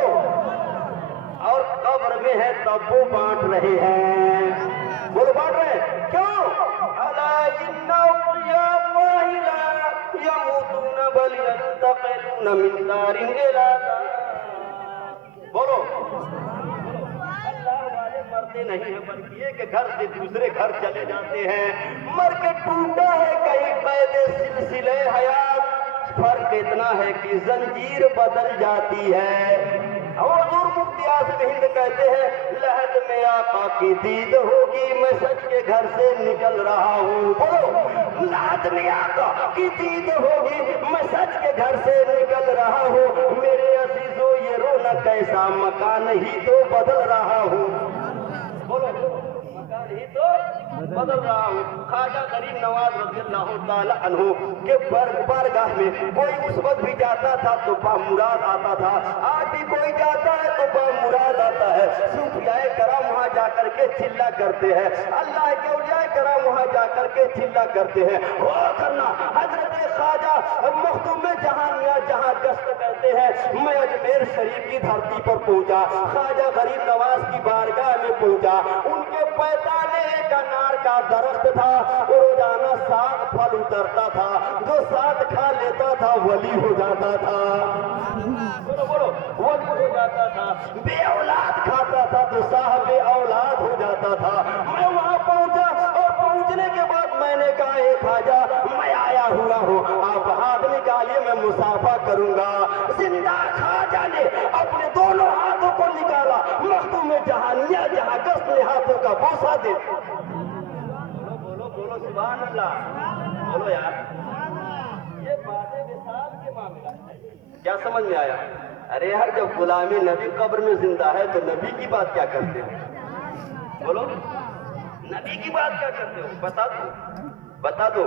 और कब्र में है तब वो बांट रहे हैं। बोलो बांट रहे हैं क्यों? अला इन्ना يموتون بل ينتقلون من دار إلى دار. بولو اللہ والے مرتے نہیں ہیں بلکہ یہ کہ گھر سے دوسرے گھر چلے جاتے ہیں. مر کے ٹوٹا ہے کہیں قید سلسلے حیات, فرق اتنا ہے کہ زنجیر بدل جاتی ہے. حضور مفتی اعظم ہند کہتے ہیں لحد میں آقا کی دید ہوگی میں سچ کے گھر سے نکل رہا ہوں. بولو لحد میں آقا کی دید ہوگی میں سچ کے گھر سے نکل رہا ہوں. میرے عزیزو یہ رونا کیسا مکان ہی تو بدل رہا ہوں. بولو مکان ہی تو بدل رہا ہوں. خواجہ غریب نواز رضی اللہ تعالی عنہ کے بارگاہ میں کوئی اس وقت بھی جاتا تھا تو بامراد آتا تھا. آج بھی کوئی جاتا ہے تو بامراد آتا ہے. صوفیاء کرام وہاں جا کر کے چلا کرتے ہیں, اللہ کے اولیاء کرام وہاں جا کر کے چلا کرتے ہیں. غور کرنا حضرت خواجہ مخدوم جہانیاں جہاں گشت کرتے ہیں. میں اجمیر شریف کی دھرتی پر پہنچا, خواجہ غریب نواز کی بارگاہ میں پہنچا. ان کے پیتانے ایک انار کا درخت تھا, روزانہ 7 پھل اترتا تھا. جو 7 کھا لیتا تھا ولی ہو جاتا تھا. بولو ولی ہو جاتا تھا. بے اولاد کھاتا تھا تو صاحب اولاد ہو جاتا تھا. میں وہاں پہنچا اور پہنچنے کے بعد میں نے کہا اے خواجہ میں آیا ہوا ہوں, آپ ہاتھ نکالیے میں مصافحہ کروں گا. زندہ خواجہ نے اپنے دونوں ہاتھوں کو نکالا, مخدوم جہانیہ جہاں گشت نے ہاتھوں کا بوسہ دے. بولو سبحان اللہ. بولو یار یہ باتیں وصال کے معاملہ ہے. کیا سمجھ میں آیا؟ ارے یار جب غلام نبی قبر میں زندہ ہے تو نبی کی بات کیا کرتے ہو؟ بولو نبی کی بات کیا کرتے ہو؟ بتا دو.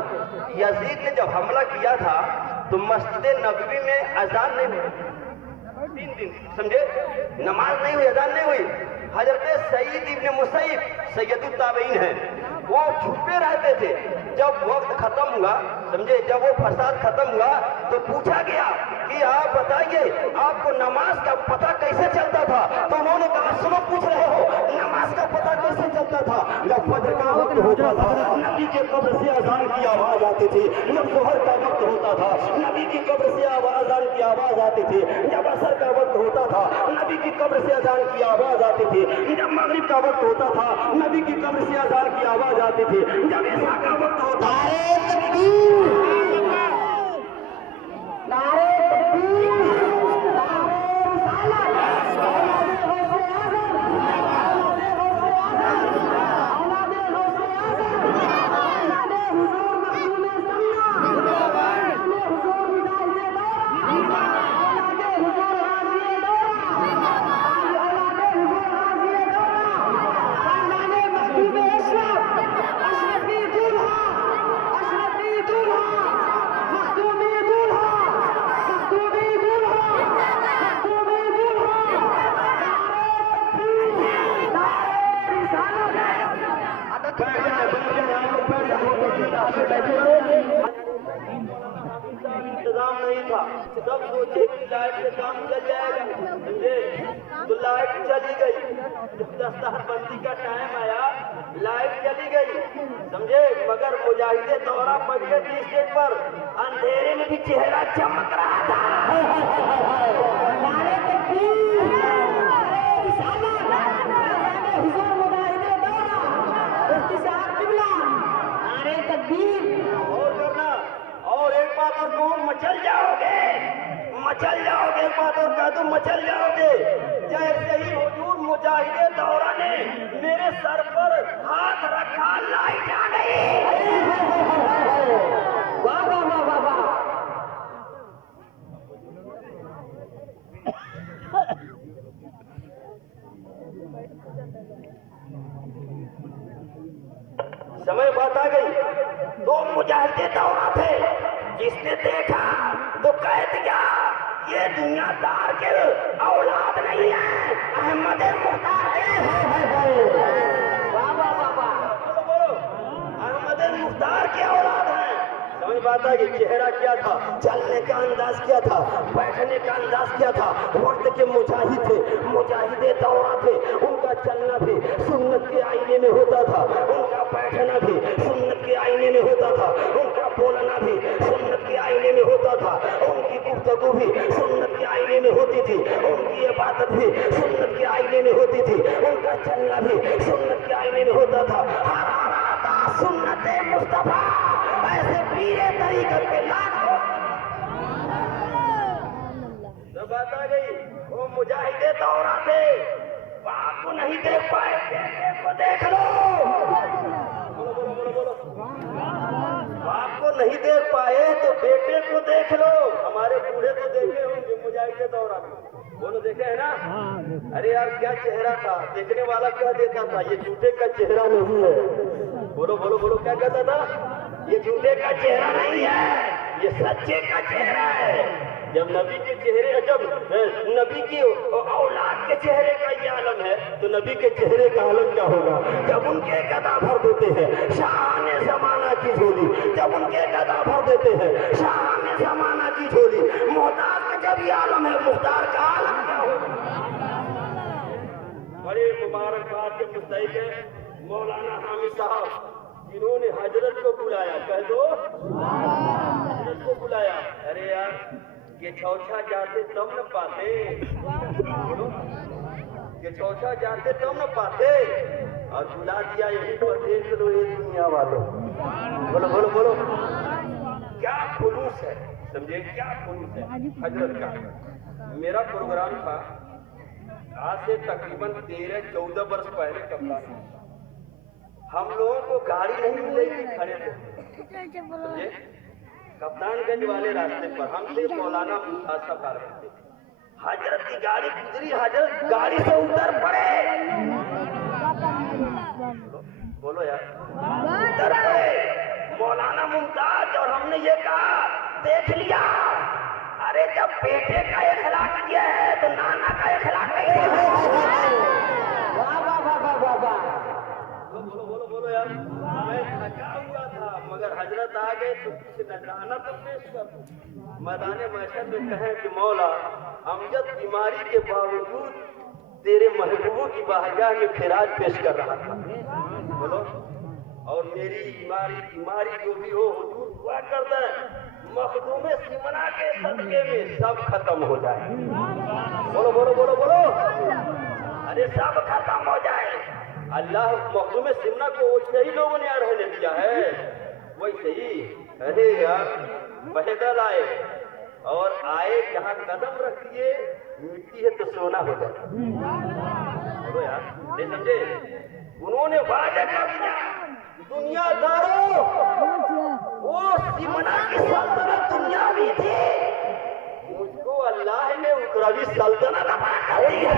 یزید نے جب حملہ کیا تھا تو مسجد نبوی میں اذان نہیں ہوئی 3 دن, سمجھے, نماز نہیں ہوئی, اذان نہیں ہوئی. حضرت سعید ابن مسیب سید التابعین ہیں, وہ چھپے رہتے تھے. جب وقت ختم ہوا, سمجھے, جب وہ فساد ختم ہوا تو پوچھا گیا کہ آپ بتائیے آپ کو نماز کا پتہ کیسے چلتا تھا؟ تو انہوں نے کہا سنو پوچھ رہے ہو نماز کا پتہ کیسے چلتا تھا؟ جب فجر کا وقت ہوتا تھا نبی کے قبر سے اذان کی آواز آتی تھی. جب ظہر کا وقت ہوتا تھا نبی کی قبر سے اذان کی آواز آتی تھی. جب عصر کا وقت ہوتا تھا نبی کی قبر سے اذان کی آواز آتی تھی. جب مغرب کا وقت ہوتا تھا نبی کی قبر سے اذان کی آواز آتی تھی. جب عشاء کا وقت ہوتا ہے انتظام نہیں تھا. سب سوچے کہ لائٹ سے کام چل جائے گا, سمجھے, تو لائٹ چلی گئی. جب دستار بندی کا ٹائم آیا لائٹ چلی گئی, سمجھے, مگر مجاہد دورہ پڑ گئے تھے اسٹیج پر. اندھیرے میں بھی چہرہ چمک رہا تھا. اور کرنا, اور ایک بات اور کہوں, مچل جاؤ گے, ایک بات اور کہہ دو, مچل جاؤ گے. جیسے ہی حضور مجاہد دورہ نے میرے سر پر ہاتھ رکھا لائٹ آ گئی. واہ واہ واہ واہ واہ. سمجھ بات آ گئی. 2 مجاہد دورہ تھے, جس نے دیکھا تو کہہ دیا یہ دنیا دار کے اولاد نہیں ہے, احمد مختار کے. احمد مختار کے اولاد ہیں. سمجھ بات آ گئی. چہرہ کیا تھا, چلنے کا انداز کیا تھا, بیٹھنے کا انداز کیا تھا. وقت کے مجاہد تھے, مجاہد دورہ تھے. ان کا چلنا بھی سنت کے آئینے میں ہوتا تھا, ان کا بیٹھنا بھی سنت کے آئینے میں ہوتا تھا, ان کا بولنا بھی سنت کے آئینے میں गुफ्तगू भी सुन्नत के आईने में होती थी, उनकी इबादत भी सुन्नत के आईने में होती थी, उनका चलना भी सुन्नत के आईने में होता था। सुन्नत मुस्तफा ऐसे पीरे तरीक़त पे लाखों बात आ गई। वो मुजाहिदे दौरा थे, बाप को नहीं देख पाए, बेटे को देख लो। बोलो बोलो बोलो बोलो। बाप को नहीं देख पाए तो बेटे को देख लो। हमारे बूढ़े को देखे होंगे मुजाहिदे दौरा में, बोलो देखे है ना। अरे यार क्या चेहरा था, देखने वाला कह देता था ये झूठे का चेहरा नहीं है। बोलो बोलो बोलो, क्या कहता था, ये झूठे का चेहरा नहीं है, ये सच्चे का चेहरा है। जब नबी के चेहरे, जब नबी की औलाद के चेहरे का ये आलम है तो नबी के चेहरे का आलम क्या होगा। जब उनके गदा भर देते हैं शान जमाना की झोली, जब उनके गदा भर देते हैं शान जमाना की झोली, मुहताज का जब ये आलम है, मुख्तार का आलम क्या होगा। बड़े मुबारकबाद के मुस्तहिक है मौलाना हामिद साहब, जिन्होंने हजरत को बुलाया, कह दो हजरत को बुलाया। अरे यार ये चौथा जाते तब न पाते, ये चौथा जाते तब न पाते, और बुला दिया यही पर, देख लो ये दुनिया वालों। बोलो बोलो बोलो, क्या खुलूस है, समझे क्या खुलूस है हजरत का। मेरा प्रोग्राम था आज से तकरीबन 13-14 वर्ष पहले कप्तान, हम लोगों को गाड़ी नहीं मिल रही थी, खड़े थे समझे कप्तानगंज वाले रास्ते पर, हमसे मौलाना मुमताज साहब आ रहे थे। हजरत की गाड़ी गुजरी, हजरत गाड़ी से उतर पड़े। बोलो यार, उतर पड़े मौलाना मुमताज, और हमने ये कहा देख लिया। अरे जब बेटे का इखलाक किया है तो नाना का इखलाक कैसे है। वाह वाह वाह वाह वाह वाह, बोलो बोलो बोलो यार। मैं थका हुआ था मगर हजरत आ गए तो कुछ नजराना तो पेश कर दो। मैदान महशर में कहें कि मौला अमजद बीमारी के बावजूद तेरे महबूबों की बारगाह में खिराज पेश कर रहा था। बोलो, और मेरी बीमारी जो भी हो हुजूर दुआ कर दे, मखदूमे सिमना के सदके में सब खत्म हो जाए। बोलो बोलो बोलो बोलो, अरे सब खत्म हो जाए। अल्लाह मखदूमे सिमना को वैसे ही लोगों ने रहने दिया है, वैसे ही। अरे यार पैदल आए और आए जहाँ कदम रख दिए मिट्टी है तो सोना हो जाए। बोलो यार, नहीं समझे, उन्होंने वादा कर दिया दुनियादारों, वो सिमना की सल्तनत दुनियावी थी, मुझको अल्लाह ने उकरावी सल्तनत अता कर दी है।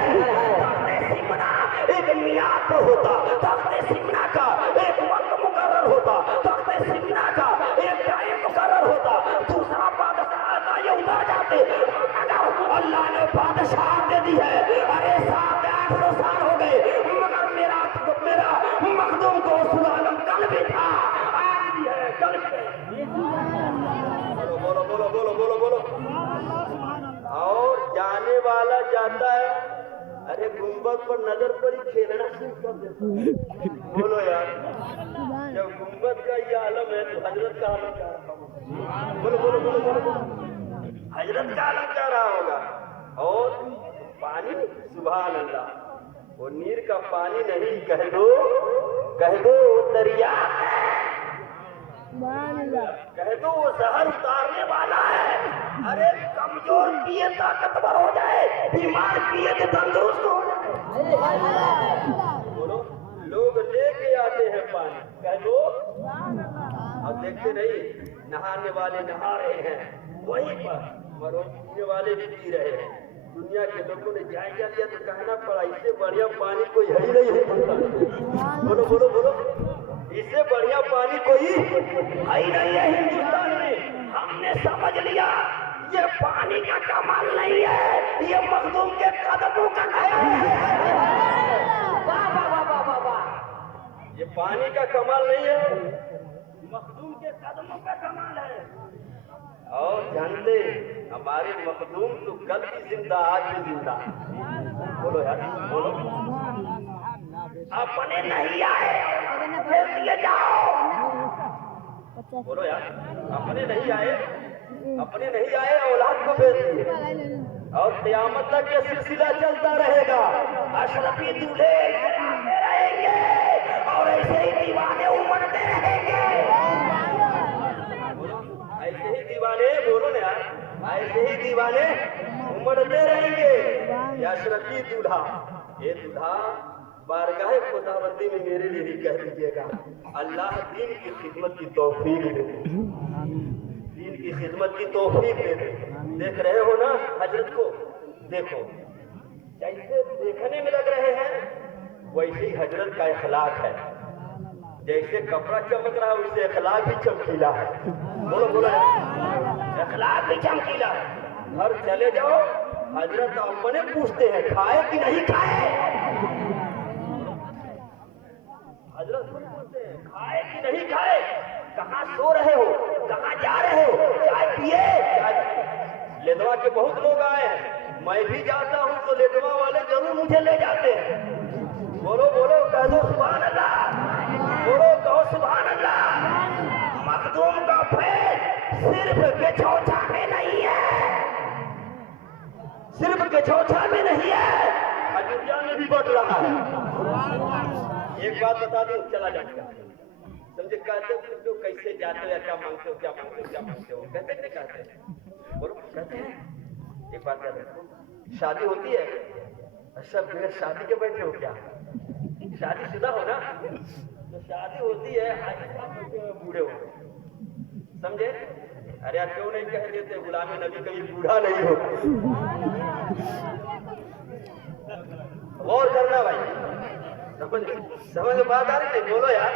सिमना एक मियाद तो होता, तख्ते सिमना का एक वक्त मुकर्रर होता, तख्ते सिमना का एक टाइम मुकर्रर होता, दूसरा बादशाह आता ये उतर जाते। मगर अल्लाह ने बादशाह दे दी है। अरे 700-800 साल हो गए मगर मेरा मखदूम को सुलालम कल भी था, आज भी है, कल भी है। बोलो बोलो बोलो बोलो बोलो बोलो। और जाने वाला जाता है, अरे गुंबद पर नजर पड़ी खेलना शुरू कर देता। बोलो यार, जब गुंबद का ये आलम है तो हजरत का आलम क्या रहा। बोलो बोलो बोलो बोलो, हजरत का आलम क्या रहा होगा। और पानी, सुभान अल्लाह, वो नीर का पानी नहीं, कह दो दरिया है, कह दो वो जहर उतारने वाला है। अरे कमजोर पिए ताकतवर हो जाए, बीमार पिए तो तंदुरुस्त हो जाए। बोलो, लोग लेके आते हैं पानी, कह दो। अब देखते नहीं, नहाने वाले नहा रहे हैं वहीं पर, मरो पीने वाले भी पी रहे हैं। दुनिया के लोगों ने जायजा लिया तो कहना पड़ा इससे बढ़िया पानी कोई है ही नहीं है। बोलो बोलो बोलो, इससे बढ़िया पानी कोई है ही नहीं है हिंदुस्तान में। हमने समझ लिया ये पानी का कमाल नहीं है, ये मखदूम के कदमों का कमाल है। वाह वाह वाह वाह वाह वाह, ये पानी का कमाल नहीं है, मखदूम के कदमों का कमाल है। और जानते हमारे मखदूम तो कल भी जिंदा, आज भी जिंदा। बोलो यार बोलो, अपने नहीं आए फिर दिए जाओ। बोलो यार, अपने नहीं आए अपने नहीं आए, औलाद को भेज दिए और क़यामत तक ये सिलसिला चलता रहेगा। अशरफी दूल्हे ऐसे आते रहेंगे और ऐसे ही दीवाने उमड़ते रहेंगे। ऐसे ही दीवाने, बोलो ना यार, ऐसे ही दीवाने उमड़ते रहेंगे। ये अशरफी दूल्हा, ये दूल्हा बारगाह खुदाबंदी में मेरे लिए भी कह दीजिएगा, अल्लाह दीन की खिदमत की तौफीक दे दे, दीन की खिदमत की तौफीक दे दे। देख रहे हो ना हजरत को, देखो जैसे देखने में लग रहे हैं वैसे ही हजरत का इखलाक है। जैसे कपड़ा चमक रहा है वैसे इखलाक भी चमकीला है। बोलो बोलो, इखलाक भी चमकीला है। घर चले जाओ, हजरत अपने पूछते हैं खाए कि नहीं खाए। हजरत पूछते हैं खाए कि नहीं खाए, कहाँ सो रहे हो, कहाँ जा रहे हो, चाय पिए। लेदवा के बहुत लोग आए हैं, मैं भी जाता हूँ तो लेदवा वाले जरूर मुझे ले जाते हैं। बोलो बोलो, कह दो सुभान अल्लाह, बोलो कहो सुभान अल्लाह। मखदूम का फैज सिर्फ केछौछा में नहीं है, सिर्फ केछौछा में नहीं है, अयोध्या में भी बढ़ रहा है। एक बात बता दूं, चला जाएगा समझे। कहते हो जो कैसे जाते हो या क्या मांगते हो, क्या मांगते हो, क्या मांगते हो, कहते नहीं कहते, बोलो कहते हैं। एक बात याद रखो, शादी होती है, अच्छा बिना शादी के बैठे हो क्या, शादीशुदा हो ना, तो शादी होती है बूढ़े हो, समझे। अरे यार क्यों नहीं कह देते, गुलाम नबी कभी बूढ़ा नहीं हो। गौर करना भाई, समझ में बात आ रही नहीं, बोलो यार।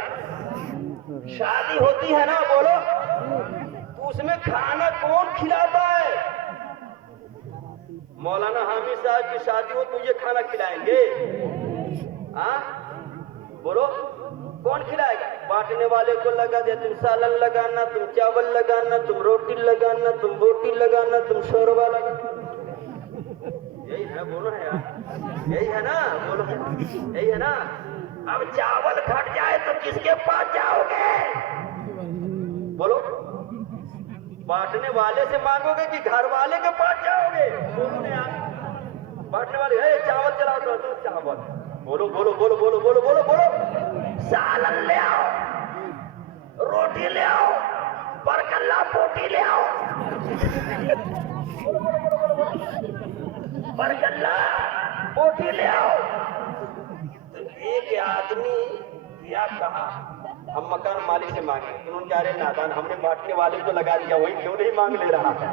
शादी होती है ना, बोलो, तो उसमें खाना कौन खिलाता है। मौलाना हामिद साहब की शादी हो तो ये खाना खिलाएंगे, हाँ बोलो कौन खिलाएगा। बांटने वाले को लगा दे, तुम सालन लगाना, तुम चावल लगाना, तुम रोटी लगाना, तुम बोटी लगाना, तुम शोरबा लगाना। यही है, बोलो है यार, यही है ना, बोलो यही है ना। अब चावल घट जाए तो किसके पास जाओगे, बोलो। बांटने वाले से मांगोगे कि घर वाले के पास जाओगे, बोलो ना यार। बांटने वाले है चावल चलाओ तो चावल, बोलो बोलो बोलो बोलो बोलो बोलो बोलो। सालन ले आओ, रोटी ले आओ, बरकल्ला पोटी ले आओ, बरकल्ला पोटी ले आओ। तो एक आदमी क्या कहा, हम मकान मालिक से मांगे, उन्होंने कहा अरे नादान, हमने बांटने वाले को लगा दिया, वही क्यों नहीं मांग ले रहा है।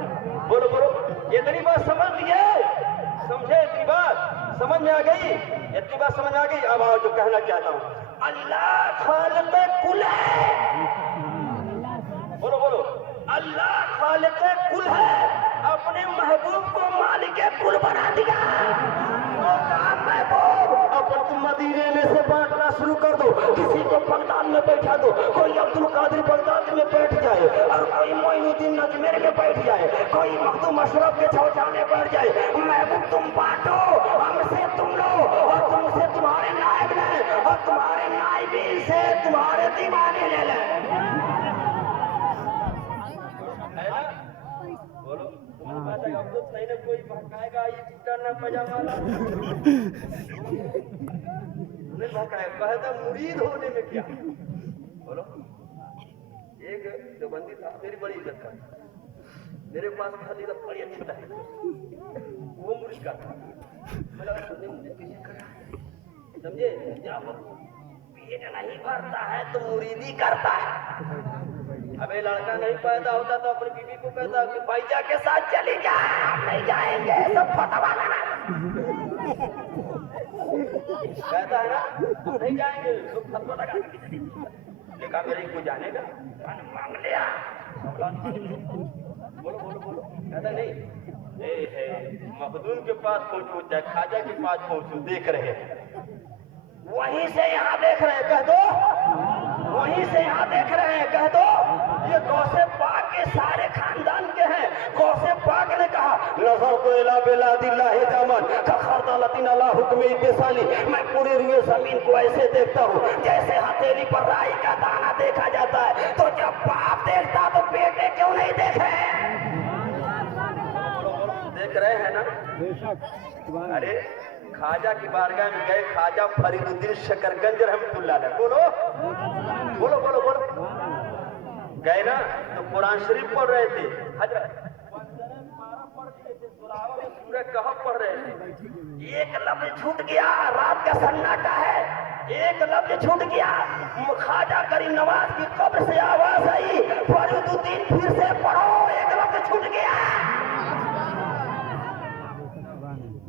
बोलो बोलो, इतनी बात समझ लिए, समझे, इतनी बात समझ में आ गई, इतनी बात समझ आ गई। अब आओ जो कहना चाहता हूँ, अल्लाह खालिक कुल है, बोलो बोलो, अल्लाह खालिक कुल है, अपने महबूब को मालिक कुल बना दिया। महबूब अपन तुम मदीने में से बांटना शुरू कर दो, किसी को बगदाद में बैठा दो, कोई अब्दुल कादिर बगदाद में बैठ जाए, और कोई मोइनुद्दीन अजमेर में बैठ जाए, कोई मखदूम अशरफ के छौछा में बैठ जाए। महबूब तुम बांटो, हमसे तुम लो, और तुमसे तुम्हारे नायब ले, और तुम्हारे नायबीन से तुम्हारे दीवाने ले ले। बोलो नहीं ना कोई भड़काएगा, ये टूटा ना पजामा नहीं भड़काएगा, कहता मुरीद होने में क्या। बोलो, एक देवबंदी था, मेरी बड़ी इज्जत का, मेरे पास खाली तो बड़ी अच्छी था, वो मुरीद का था। मैं लगा सुनने मुझे किसी का, समझे, जब पेट नहीं भरता है तो मुरीदी करता है। अबे लड़का नहीं पैदा होता तो अपनी बीवी को कहता कि भाईजा के साथ चली जा, हम नहीं जाएंगे, सब फतवा लगा कहता है ना, हम नहीं जाएंगे, सब फतवा लगा। देखा मेरी को जानेगा, मांग लिया, बोलो बोलो बोलो, कहता नहीं, मखदूम के पास पहुंचो चाहे खाजा के पास पहुंचो, देख रहे हैं, वहीं से यहाँ देख रहे हैं, कह दो, वहीं से यहाँ देख रहे हैं, कह दो, ये गौसे पाक के सारे खानदान के हैं। गौसे पाक ने कहा, नजर को इला बिलादिल्लाहि दामन का खरदलतिन अला हुक्म इत्तिसाली, मैं पूरी रुए जमीन को ऐसे देखता हूँ जैसे हथेली पर राई का दाना देखा जाता है। तो जब बाप देखता तो बेटे क्यों नहीं देख रहे? देख रहे हैं ना? अरे खाजा की बारगाह में गए, खाजा फरीदुद्दीन शकरगंज रहमतुल्लाह अलैह, बोलो बोलो बोलो बोलो, गए ना तो कुरान शरीफ पढ़ रहे थे, हजरत सूरह कहफ पढ़ रहे थे, एक लफ्ज छूट गया, रात का सन्नाटा है, एक लफ्ज छूट गया, खाजा करीम नवाज की कब्र से आवाज आई, फरीदुद्दीन फिर से पढ़ो, एक लफ्ज छूट गया,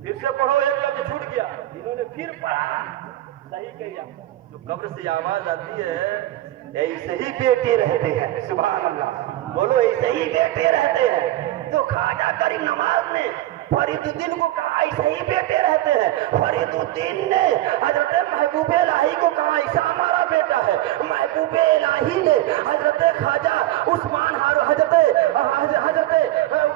फिर से पढ़ो, एक लफ्ज छूट गया, इन्होंने फिर पढ़ा, सही किया। जो कब्र से आवाज आती है, ऐसे ही बेटे रहते हैं, सुभान अल्लाह, बोलो ऐसे ही बेटे रहते हैं। तो खाजा करीम नवाज ने फरीदुद्दीन को कहा ऐसे ही बेटे रहते हैं, फरीदुद्दीन ने हजरत महबूब इलाही को कहा ऐसा हमारा बेटा है, महबूब इलाही ने हजरत खाजा उस्मान हजरत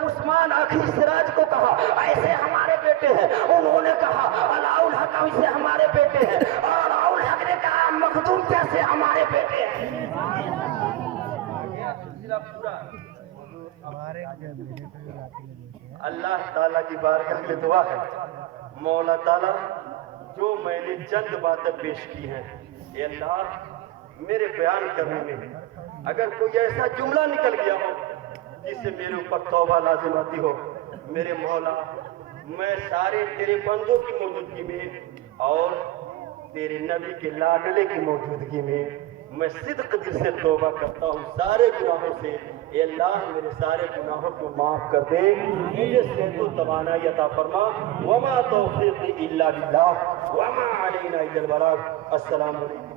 उस्मान आखिर सिराज को कहा ऐसे हमारे बेटे हैं, उन्होंने कहा अलाउल हक ऐसे हमारे बेटे हैं, और अलाउल हक ने कहा मखदूम कैसे हमारे बेटे हैं। अल्लाह ताला की बारगाह में दुआ है, मौला ताला जो मैंने चंद बातें पेश की हैं, ये अल्लाह मेरे बयान करने में अगर कोई ऐसा जुमला निकल गया हो जिससे मेरे ऊपर तौबा लाजिम आती हो, मेरे मौला मैं सारे तेरे बंदों की मौजूदगी में और तेरे नबी के लाडले की मौजूदगी में मैं सिद्क दिल से तौबा करता हूँ सारे गुनाहों से। ए अल्लाह मेरे सारे गुनाहों को माफ कर दे, मुझे सेहत व तवानाई अता फरमा। वमा तौफीक़ी इल्ला बिल्लाह वमा अलैना इल्लल बलाग। अस्सलामु अलैकुम।